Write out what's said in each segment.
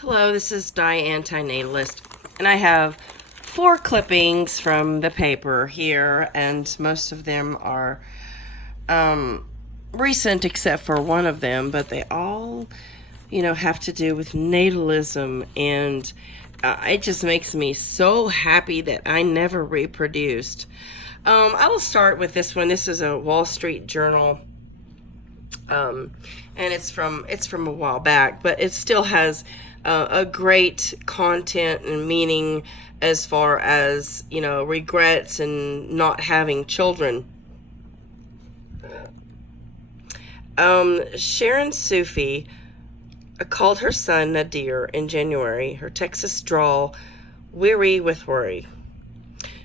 Hello, this is Die Antinatalist, and I have 4 clippings from the paper here, and most of them are recent except for one of them, but they all, have to do with natalism, and it just makes me so happy that I never reproduced. I will start with this one. This is a Wall Street Journal, and it's from a while back, but it still has a great content and meaning as far as regrets and not having children. Sharon Sufi called her son Nadir in January, her Texas drawl, weary with worry.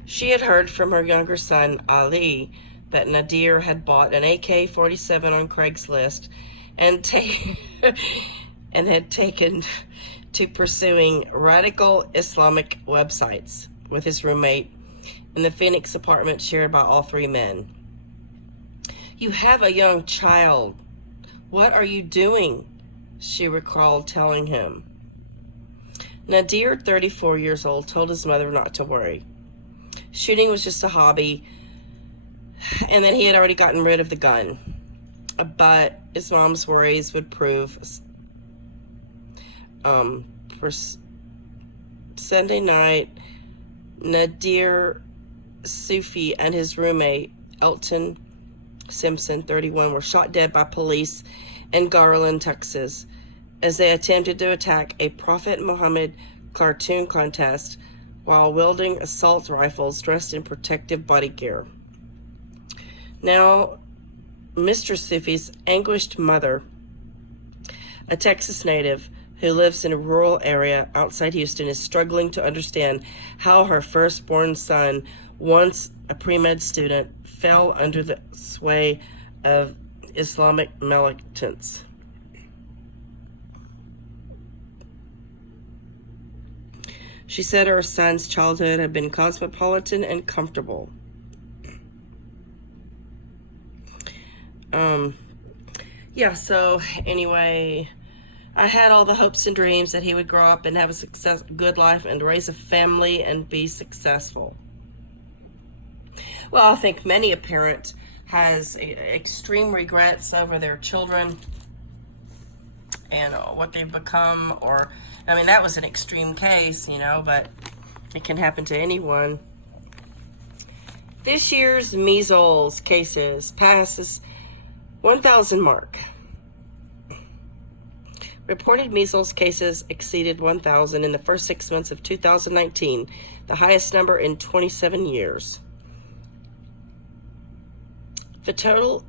She had heard from her younger son Ali that Nadir had bought an AK-47 on Craigslist and and had taken to pursuing radical Islamic websites with his roommate in the Phoenix apartment shared by all 3 men. "You have a young child. What are you doing?" she recalled telling him. Nadir, 34 years old, told his mother not to worry. Shooting was just a hobby, and that he had already gotten rid of the gun. But his mom's worries would prove. For Sunday night, Nadir Sufi and his roommate, Elton Simpson, 31, were shot dead by police in Garland, Texas, as they attempted to attack a Prophet Muhammad cartoon contest while wielding assault rifles dressed in protective body gear. Now, Mr. Sufi's anguished mother, a Texas native who lives in a rural area outside Houston, is struggling to understand how her firstborn son, once a pre-med student, fell under the sway of Islamic militants. She said her son's childhood had been cosmopolitan and comfortable. So anyway, I had all the hopes and dreams that he would grow up and have a good life and raise a family and be successful. Well, I think many a parent has extreme regrets over their children and what they've become, that was an extreme case, but it can happen to anyone. This year's measles cases passes 1,000 mark. Reported measles cases exceeded 1,000 in the first 6 months of 2019, the highest number in 27 years. The total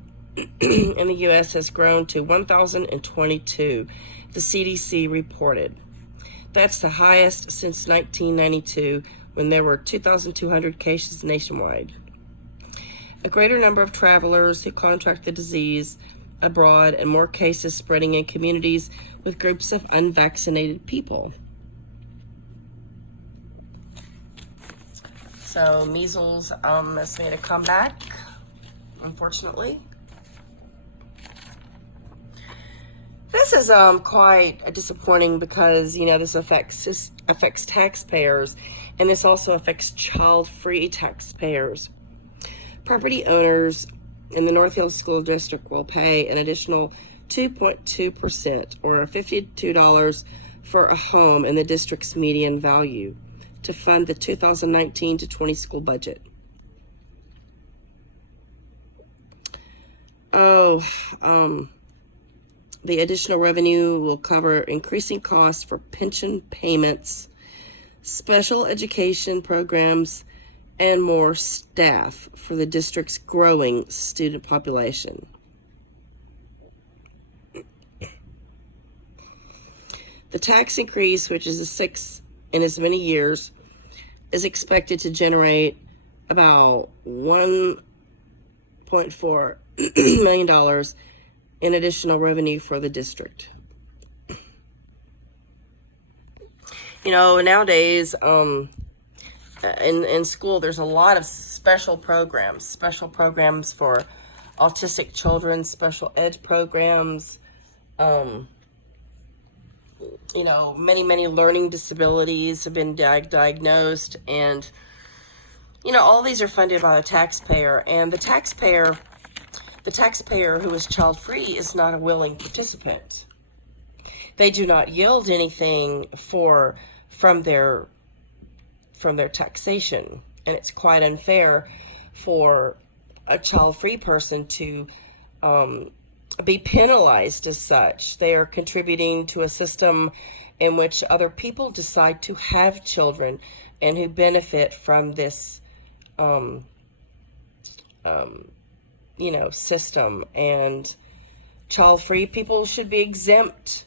in the U.S. has grown to 1,022, the CDC reported. That's the highest since 1992, when there were 2,200 cases nationwide. A greater number of travelers who contract the disease abroad, and more cases spreading in communities with groups of unvaccinated people. So measles has made a comeback, unfortunately. This is quite disappointing because this affects taxpayers, and this also affects child-free taxpayers. Property owners in the North Hills School District will pay an additional 2.2%, or $52 for a home in the district's median value, to fund the 2019 to 20 school budget. The additional revenue will cover increasing costs for pension payments, special education programs, and more staff for the district's growing student population. The tax increase, which is the 6th in as many years, is expected to generate about $1.4 million in additional revenue for the district. Nowadays, in school, there's a lot of special programs for autistic children, special ed programs, Many learning disabilities have been diagnosed, and all these are funded by the taxpayer, and the taxpayer who is child free is not a willing participant. They do not yield anything from their taxation, and it's quite unfair for a child free person to be penalized as such. They are contributing to a system in which other people decide to have children and who benefit from this system. And child free people should be exempt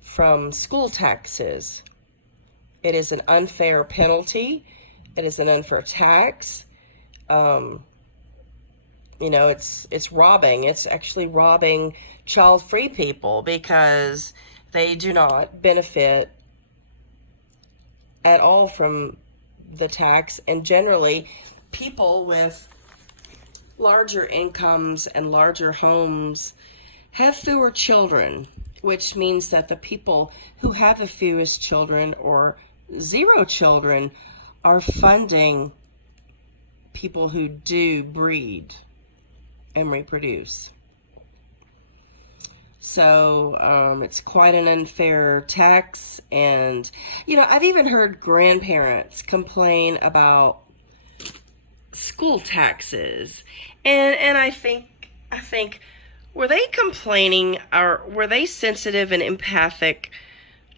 from school taxes. It is an unfair penalty. It is an unfair tax. It's robbing. It's actually robbing child-free people because they do not benefit at all from the tax. And generally, people with larger incomes and larger homes have fewer children, which means that the people who have the fewest children or zero children are funding people who do breed and reproduce. So it's quite an unfair tax. And I've even heard grandparents complain about school taxes, and I think were they complaining, or were they sensitive and empathic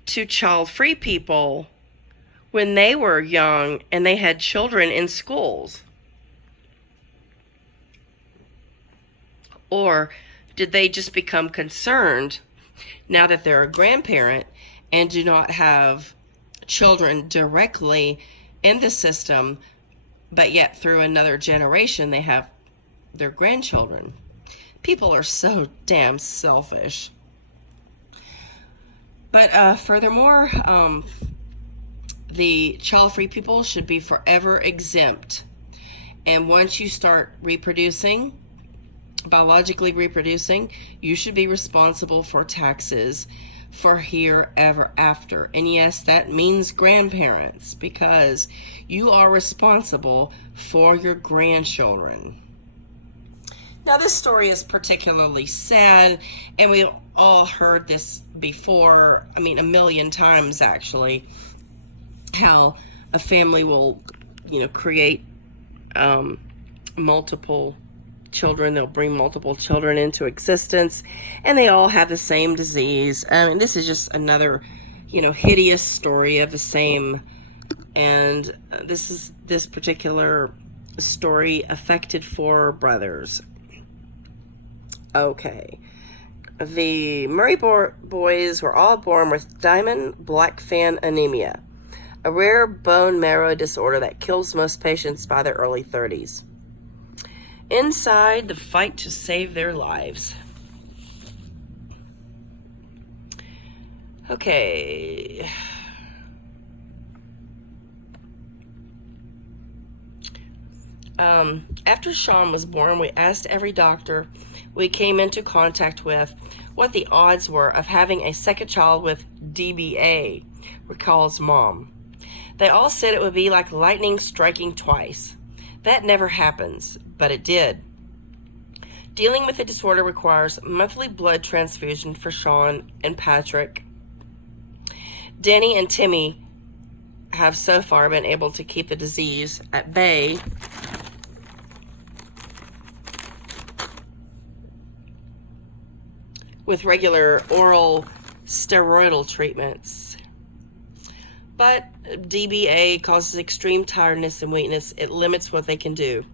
to child-free people when they were young and they had children in schools? Or did they just become concerned now that they're a grandparent and do not have children directly in the system, but yet through another generation they have their grandchildren? People are so damn selfish. But furthermore, the child-free people should be forever exempt. And once you start biologically reproducing, you should be responsible for taxes for herever after. And yes, that means grandparents, because you are responsible for your grandchildren. Now, this story is particularly sad, and we've all heard this before, a million times actually, how a family will, create multiple children. They'll bring multiple children into existence, and they all have the same disease. And this is just another, hideous story of the same. And this particular story affected 4 brothers. Okay. The Murray boys were all born with Diamond-Blackfan anemia, a rare bone marrow disorder that kills most patients by their early 30s. Inside the fight to save their lives. Okay. After Sean was born, we asked every doctor we came into contact with what the odds were of having a second child with DBA, recalls mom. They all said it would be like lightning striking twice. That never happens, but it did. Dealing with the disorder requires monthly blood transfusion for Sean and Patrick. Danny and Timmy have so far been able to keep the disease at bay with regular oral steroidal treatments. But DBA causes extreme tiredness and weakness. It limits what they can do.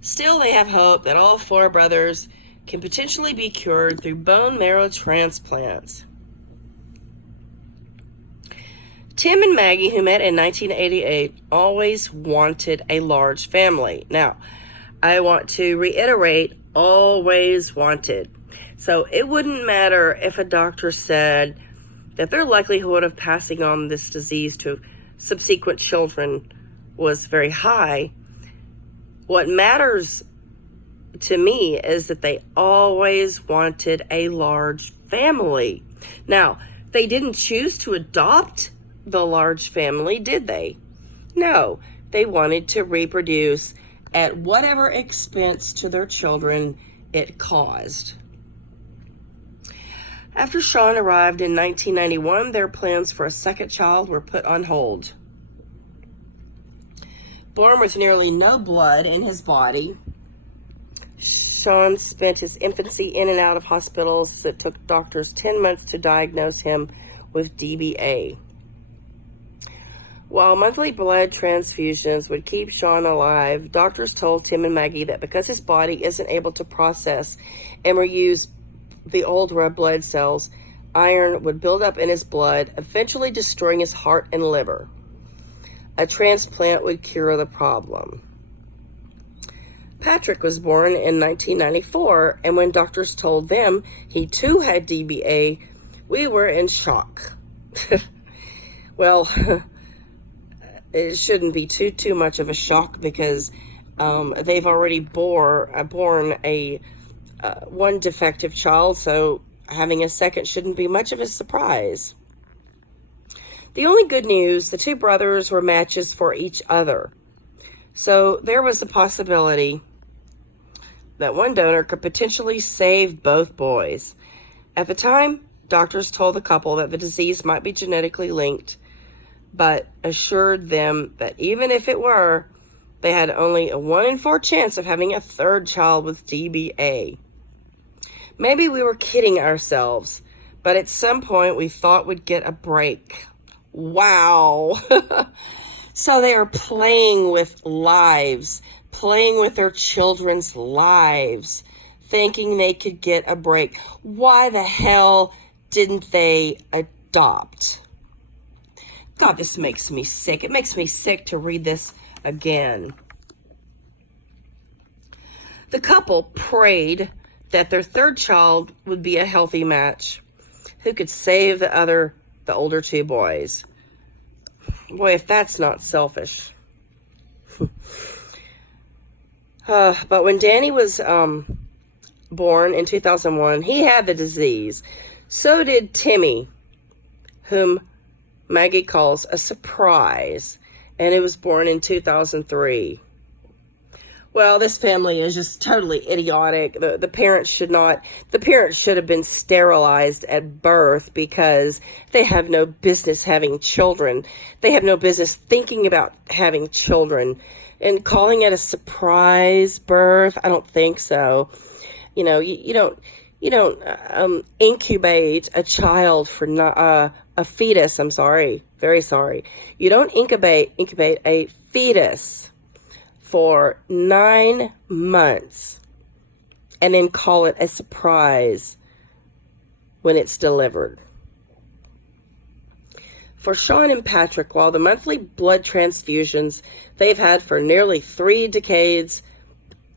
Still, they have hope that all 4 brothers can potentially be cured through bone marrow transplants. Tim and Maggie, who met in 1988, always wanted a large family. Now, I want to reiterate, always wanted. So it wouldn't matter if a doctor said that their likelihood of passing on this disease to subsequent children was very high. What matters to me is that they always wanted a large family. Now, They didn't choose to adopt the large family, did they? No, they wanted to reproduce at whatever expense to their children it caused. After Sean arrived in 1991, their plans for a second child were put on hold. Born with nearly no blood in his body, Sean spent his infancy in and out of hospitals that took doctors 10 months to diagnose him with DBA. While monthly blood transfusions would keep Sean alive, doctors told Tim and Maggie that because his body isn't able to process and reuse the old red blood cells, iron would build up in his blood, eventually destroying his heart and liver. A transplant would cure the problem. Patrick was born in 1994, and when doctors told them he too had DBA, we were in shock. Well, it shouldn't be too much of a shock because they've already born a one defective child, so having a second shouldn't be much of a surprise. The only good news, the two brothers were matches for each other. So there was a possibility that one donor could potentially save both boys. At the time, doctors told the couple that the disease might be genetically linked, but assured them that even if it were, they had only a 1 in 4 chance of having a third child with DBA. Maybe we were kidding ourselves, but at some point we thought we'd get a break. Wow. So they are playing with lives, playing with their children's lives, thinking they could get a break. Why the hell didn't they adopt? God, this makes me sick. It makes me sick to read this again. The couple prayed that their third child would be a healthy match who could save the older two boys. Boy, if that's not selfish. But when Danny was born in 2001, he had the disease. So did Timmy, whom Maggie calls a surprise, and it was born in 2003. Well, this family is just totally idiotic. The parents should have been sterilized at birth because they have no business having children. They have no business thinking about having children. And calling it a surprise birth, I don't think so. You know, you don't incubate a child for a fetus. I'm sorry, very sorry. You don't incubate a fetus for 9 months and then call it a surprise when it's delivered. For Sean and Patrick, while the monthly blood transfusions they've had for nearly 3 decades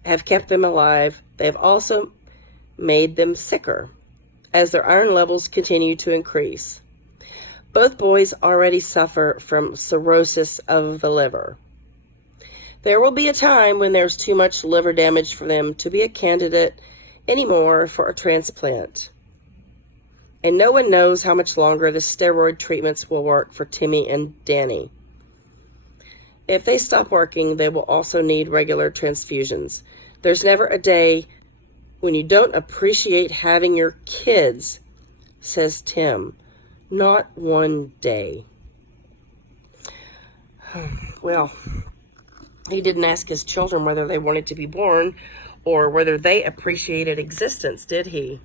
have kept them alive, they've also made them sicker as their iron levels continue to increase. Both boys already suffer from cirrhosis of the liver. There will be a time when there's too much liver damage for them to be a candidate anymore for a transplant. And no one knows how much longer the steroid treatments will work for Timmy and Danny. If they stop working, they will also need regular transfusions. There's never a day when you don't appreciate having your kids, says Tim. Not one day. Well, he didn't ask his children whether they wanted to be born or whether they appreciated existence, did he?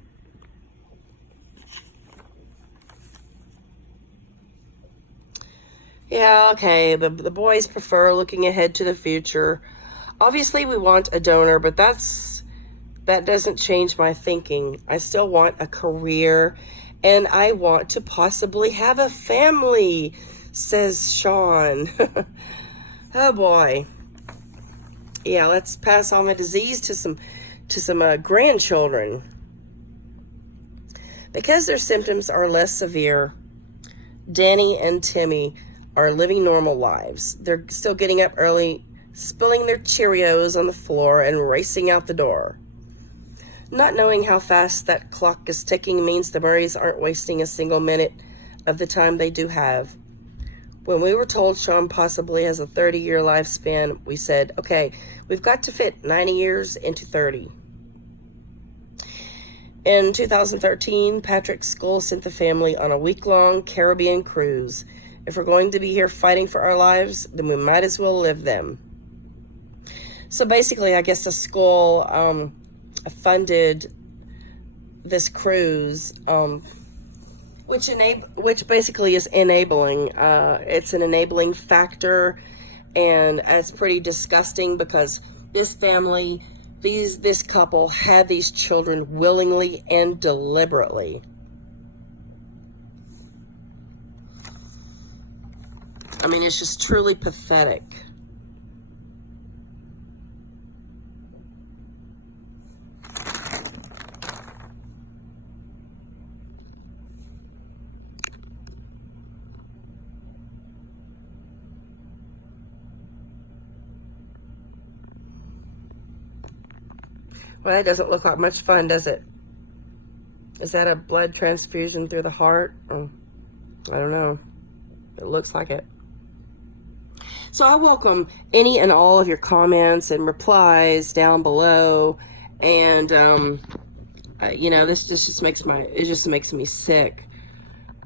Yeah, okay, the boys prefer looking ahead to the future. Obviously, we want a donor, but that doesn't change my thinking. I still want a career, and I want to possibly have a family, says Sean. Oh, boy. Yeah, let's pass on the disease to some grandchildren. Because their symptoms are less severe, Danny and Timmy are living normal lives. They're still getting up early, spilling their Cheerios on the floor, and racing out the door. Not knowing how fast that clock is ticking means the Murrays aren't wasting a single minute of the time they do have. When we were told Sean possibly has a 30-year lifespan, we said, okay, we've got to fit 90 years into 30. In 2013, Patrick Skull sent the family on a week-long Caribbean cruise. If we're going to be here fighting for our lives, then we might as well live them. So basically, I guess the Skull funded this cruise, which basically is enabling. It's an enabling factor, and it's pretty disgusting because this family, this couple had these children willingly and deliberately. I mean, it's just truly pathetic. Well, that doesn't look like much fun, does it? Is that a blood transfusion through the heart? Oh, I don't know. It looks like it. So I welcome any and all of your comments and replies down below. And, you know, this just makes me sick.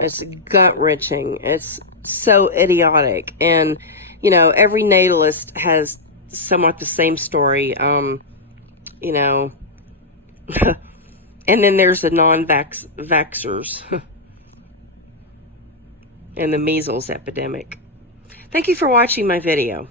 It's gut-wrenching. It's so idiotic. And, you know, every natalist has somewhat the same story. You know, and then there's the non-vaxxers and the measles epidemic. Thank you for watching my video.